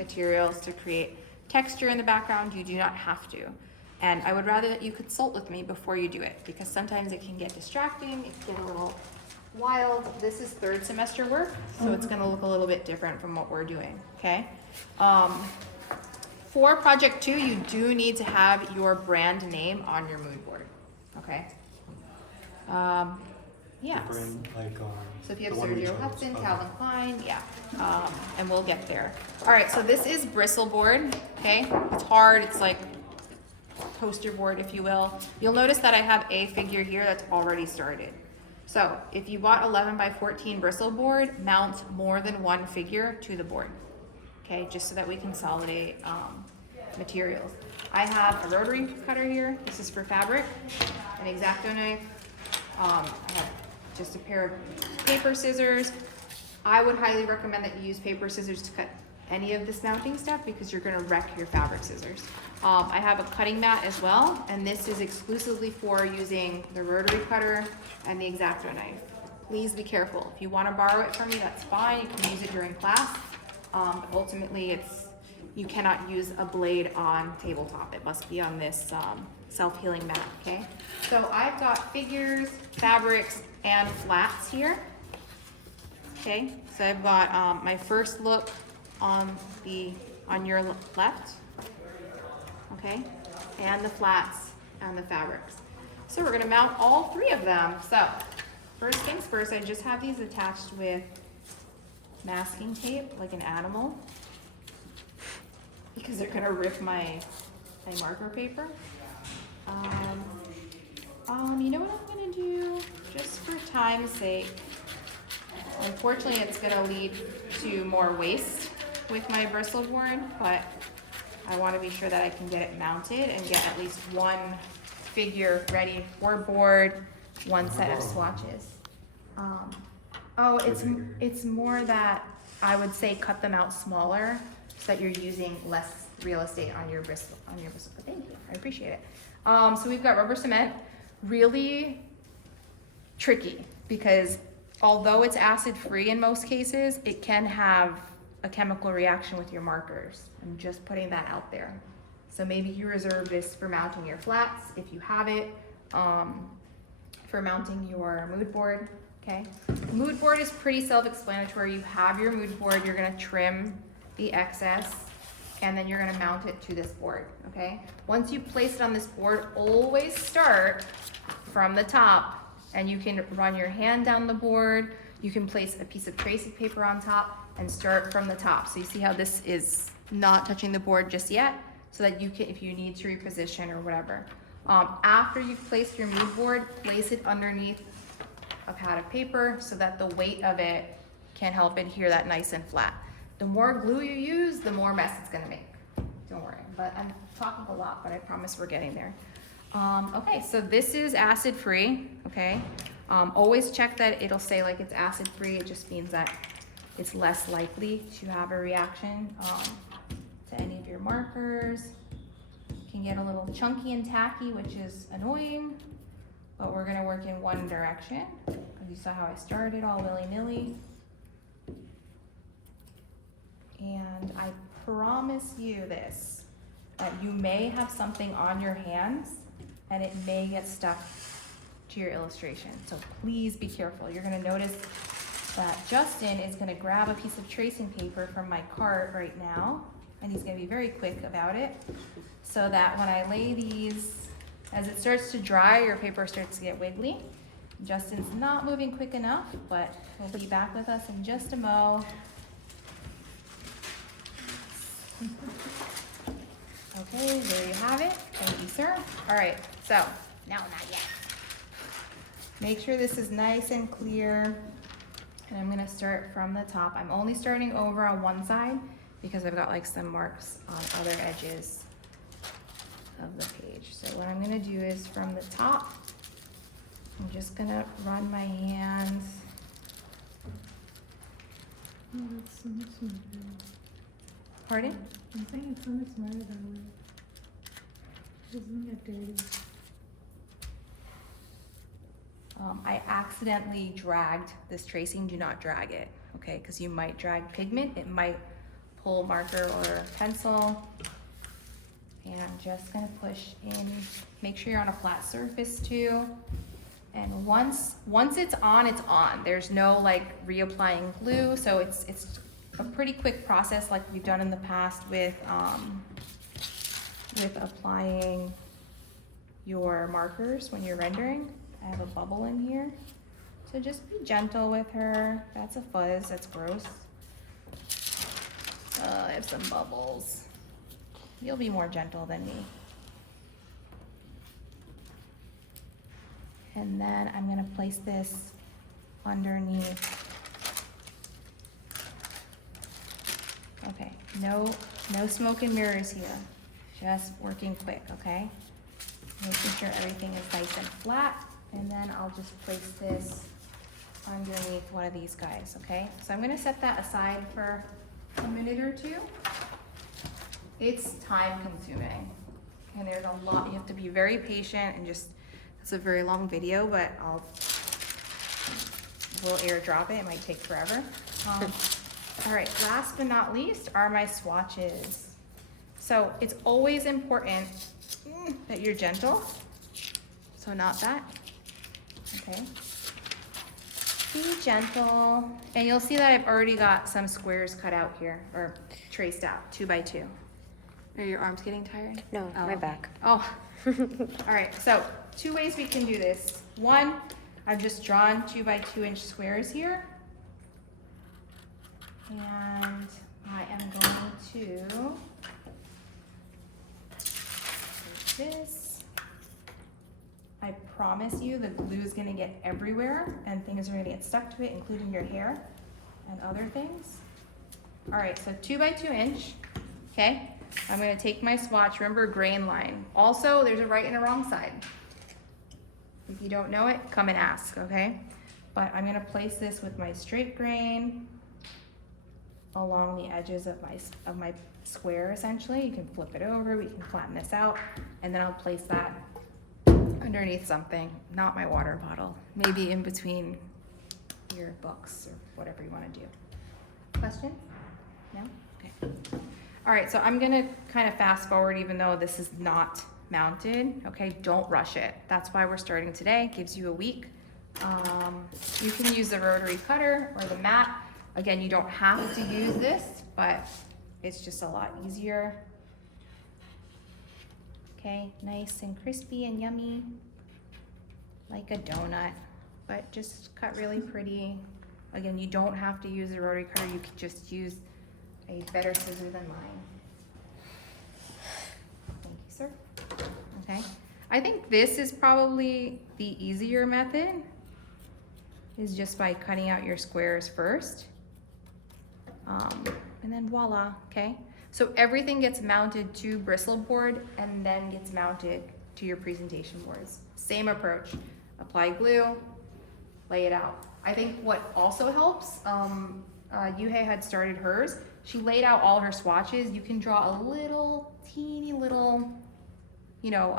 materials to create texture in the background. You do not have to. And I would rather that you consult with me before you do it, because sometimes it can get distracting, it can get a little wild. This is third semester work, so it's gonna look a little bit different from what we're doing, okay? For project 2, you do need to have your brand name on your mood board, okay? Yeah. Brand, like, So if you have the one we Sergio chose. Hudson, Okay. Calvin Klein, yeah, and we'll get there. All right, so this is bristle board, okay? It's hard, it's like poster board, if you will. You'll notice that I have a figure here that's already started. So if you bought 11 by 14 bristle board, mount more than one figure to the board, okay? Just so that we consolidate materials. I have a rotary cutter here. This is for fabric, an X-Acto knife. I have just a pair of paper scissors. I would highly recommend that you use paper scissors to cut any of this mounting stuff because you're gonna wreck your fabric scissors. I have a cutting mat as well, and this is exclusively for using the rotary cutter and the X-Acto knife. Please be careful. If you wanna borrow it from me, that's fine. You can use it during class. Ultimately, you cannot use a blade on tabletop. It must be on this self-healing mat, okay? So I've got figures, fabrics, and flats here. Okay, so I've got my first look on your left, okay, and the flats and the fabrics. So we're gonna mount all 3 of them. So first things first, I just have these attached with masking tape, like an animal, because they're gonna rip my marker paper. You know what I'm gonna do, just for time's sake. Unfortunately, it's gonna lead to more waste with my bristle board, but I wanna be sure that I can get it mounted and get at least one figure ready for board, one set of swatches. It's more that I would say cut them out smaller so that you're using less real estate on your bristle. But thank you, I appreciate it. So we've got rubber cement, really tricky because although it's acid-free in most cases, it can have a chemical reaction with your markers. I'm just putting that out there. So maybe you reserve this for mounting your flats if you have it, for mounting your mood board, okay? Mood board is pretty self-explanatory. You have your mood board, you're gonna trim the excess, and then you're gonna mount it to this board, okay? Once you place it on this board, always start from the top, and you can run your hand down the board, you can place a piece of tracing paper on top and start from the top. So you see how this is not touching the board just yet, so that you can, if you need to reposition or whatever. After you've placed your mood board, place it underneath a pad of paper so that the weight of it can help adhere that nice and flat. The more glue you use, the more mess it's gonna make. Don't worry, but I'm talking a lot, but I promise we're getting there. Okay, so this is acid-free, okay? Always check that it'll say like it's acid-free. It just means that it's less likely to have a reaction to any of your markers. It can get a little chunky and tacky, which is annoying, but we're gonna work in one direction. You saw how I started all willy-nilly. And I promise you this, that you may have something on your hands and it may get stuck to your illustration. So please be careful. You're gonna notice that Justin is gonna grab a piece of tracing paper from my cart right now, and he's gonna be very quick about it, so that when I lay these, as it starts to dry, your paper starts to get wiggly. Justin's not moving quick enough, but he'll be back with us in just a mo. Okay, there you have it. Thank you, sir. All right, so now not yet. Make sure this is nice and clear. And I'm gonna start from the top. I'm only starting over on one side because I've got like some marks on other edges of the page. So what I'm gonna do is from the top, I'm just gonna run my hands. Oh, that's so much smarter. Pardon? I'm saying it's so much smarter that way. It doesn't get dirty. I accidentally dragged this tracing. Do not drag it, okay? Because you might drag pigment. It might pull marker or pencil. And I'm just gonna push in, make sure you're on a flat surface too. And once it's on. There's no like reapplying glue, so it's a pretty quick process like we've done in the past with applying your markers when you're rendering. I have a bubble in here. So just be gentle with her. That's a fuzz, that's gross. I have some bubbles. You'll be more gentle than me. And then I'm gonna place this underneath. Okay, no smoke and mirrors here. Just working quick, okay? Making sure everything is nice and flat. And then I'll just place this underneath one of these guys, okay? So I'm gonna set that aside for a minute or two. It's time consuming. And there's a lot, you have to be very patient and just, it's a very long video, but we'll airdrop it. It might take forever. All right, last but not least are my swatches. So it's always important that you're gentle. So not that, okay? Be gentle. And you'll see that I've already got some squares cut out here, or traced out, 2 by 2. Are your arms getting tired? No, Oh, my okay. back. Oh, all right, so 2 ways we can do this. One, I've just drawn 2 by 2 inch squares here. And I am going to do this. I promise you the glue is gonna get everywhere and things are gonna get stuck to it, including your hair and other things. All right, so 2 by 2 inch, okay? I'm gonna take my swatch, remember grain line. Also, there's a right and a wrong side. If you don't know it, come and ask, okay? But I'm gonna place this with my straight grain along the edges of my square, essentially. You can flip it over, we can flatten this out, and then I'll place that underneath something, not my water bottle, maybe in between your books or whatever you wanna do. Question? No? Okay. All right, so I'm gonna kind of fast forward even though this is not mounted, okay? Don't rush it. That's why we're starting today, gives you a week. You can use the rotary cutter or the mat. Again, you don't have to use this, but it's just a lot easier. Okay, nice and crispy and yummy, like a donut, but just cut really pretty. Again, you don't have to use a rotary cutter, you could just use a better scissor than mine. Thank you, sir. Okay, I think this is probably the easier method, is just by cutting out your squares first. And then voila, okay? So everything gets mounted to bristle board and then gets mounted to your presentation boards. Same approach, apply glue, lay it out. I think what also helps, Yuhei had started hers. She laid out all her swatches. You can draw a little, teeny little, you know,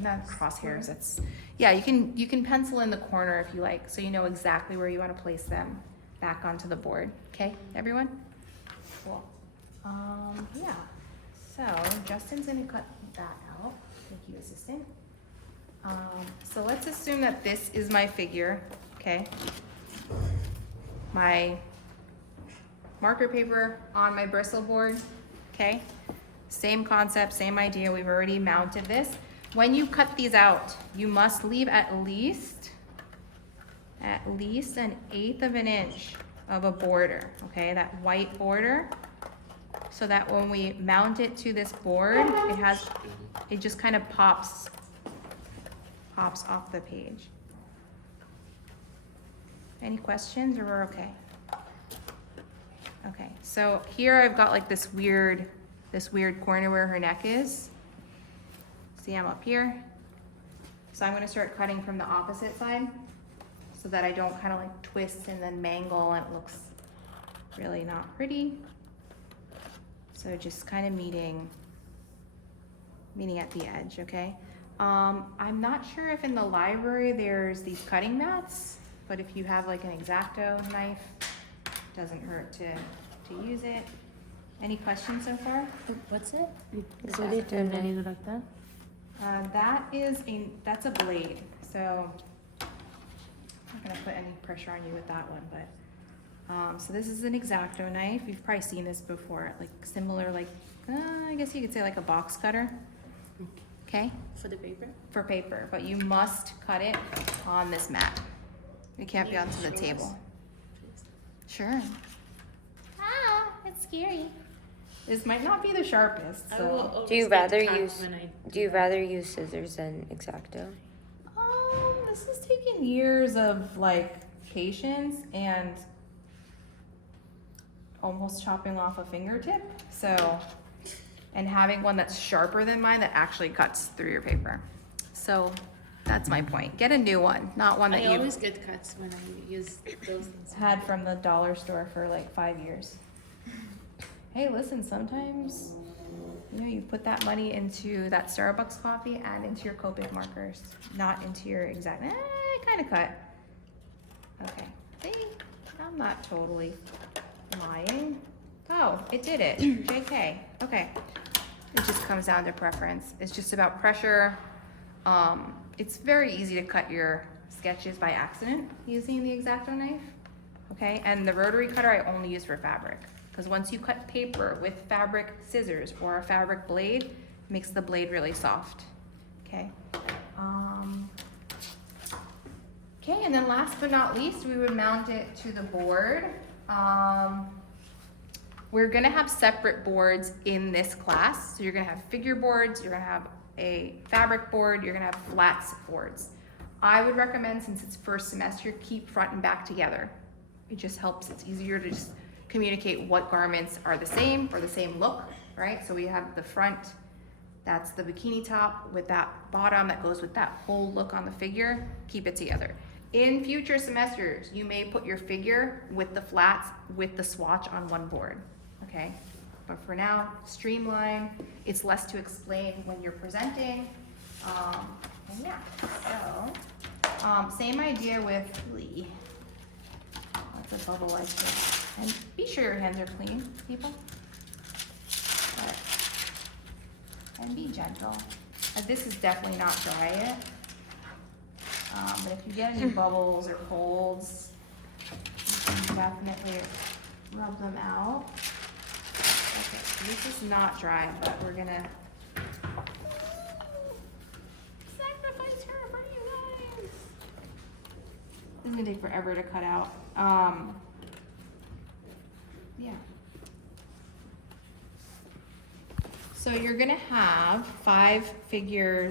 not crosshairs, it's, yeah, you can pencil in the corner if you like, so you know exactly where you want to place them back onto the board. Okay, everyone? Cool. Yeah, so Justin's gonna cut that out. Thank you, assistant. So let's assume that this is my figure, okay? My marker paper on my bristle board, okay? Same concept, same idea, we've already mounted this. When you cut these out, you must leave at least 1/8 of an inch of a border, okay? That white border, so that when we mount it to this board, it just kind of pops off the page. Any questions, or we're okay? Okay, so here I've got like this weird corner where her neck is. See, I'm up here. So I'm gonna start cutting from the opposite side so that I don't kind of like twist and then mangle and it looks really not pretty. So just kind of meeting at the edge, okay? I'm not sure if in the library there's these cutting mats, but if you have like an X-Acto knife, doesn't hurt to to use it. Any questions so far? What's it? like that? That's a blade, so I'm not gonna put any pressure on you with that one, but, so this is an X-Acto knife. You've probably seen this before, like similar, like, I guess you could say like a box cutter. Okay, For the paper? for paper, but you must cut it on this mat. It can't be Can you onto the show us, table. please? Sure. Ah, it's scary. This might not be the sharpest, I so. will always Do you get rather cut use when I Do you that. rather use scissors than X-Acto? This has taken years of like patience and almost chopping off a fingertip. So, and having one that's sharper than mine that actually cuts through your paper. So that's my point. Get a new one, not one that I you've always get cuts when I use those things. had from the dollar store for like 5 years. Hey, listen, sometimes, you know, you put that money into that Starbucks coffee and into your Copic markers, not into your exact, kind of cut. Okay, see, I'm not totally lying. Oh, it did it, JK, okay. It just comes down to preference. It's just about pressure. It's very easy to cut your sketches by accident using the X-Acto knife, okay? And the rotary cutter I only use for fabric, because once you cut paper with fabric scissors or a fabric blade, it makes the blade really soft, okay? Okay, and then last but not least, we would mount it to the board. We're gonna have separate boards in this class. So you're gonna have figure boards, you're gonna have a fabric board, you're gonna have flats boards. I would recommend, since it's first semester, keep front and back together. It just helps, it's easier to just communicate what garments are the same or the same look, right? So we have the front, that's the bikini top with that bottom that goes with that whole look on the figure, keep it together. In future semesters, you may put your figure with the flats with the swatch on one board, okay? But for now, streamline, it's less to explain when you're presenting. And yeah, so, same idea with Lee. That's a bubble like this. And be sure your hands are clean, people. But, and be gentle. This is definitely not dry yet. But if you get any bubbles or folds, you can definitely rub them out. Okay, so this is not dry, but we're gonna sacrifice her for you guys. This is gonna take forever to cut out. Yeah. So you're gonna have 5 figures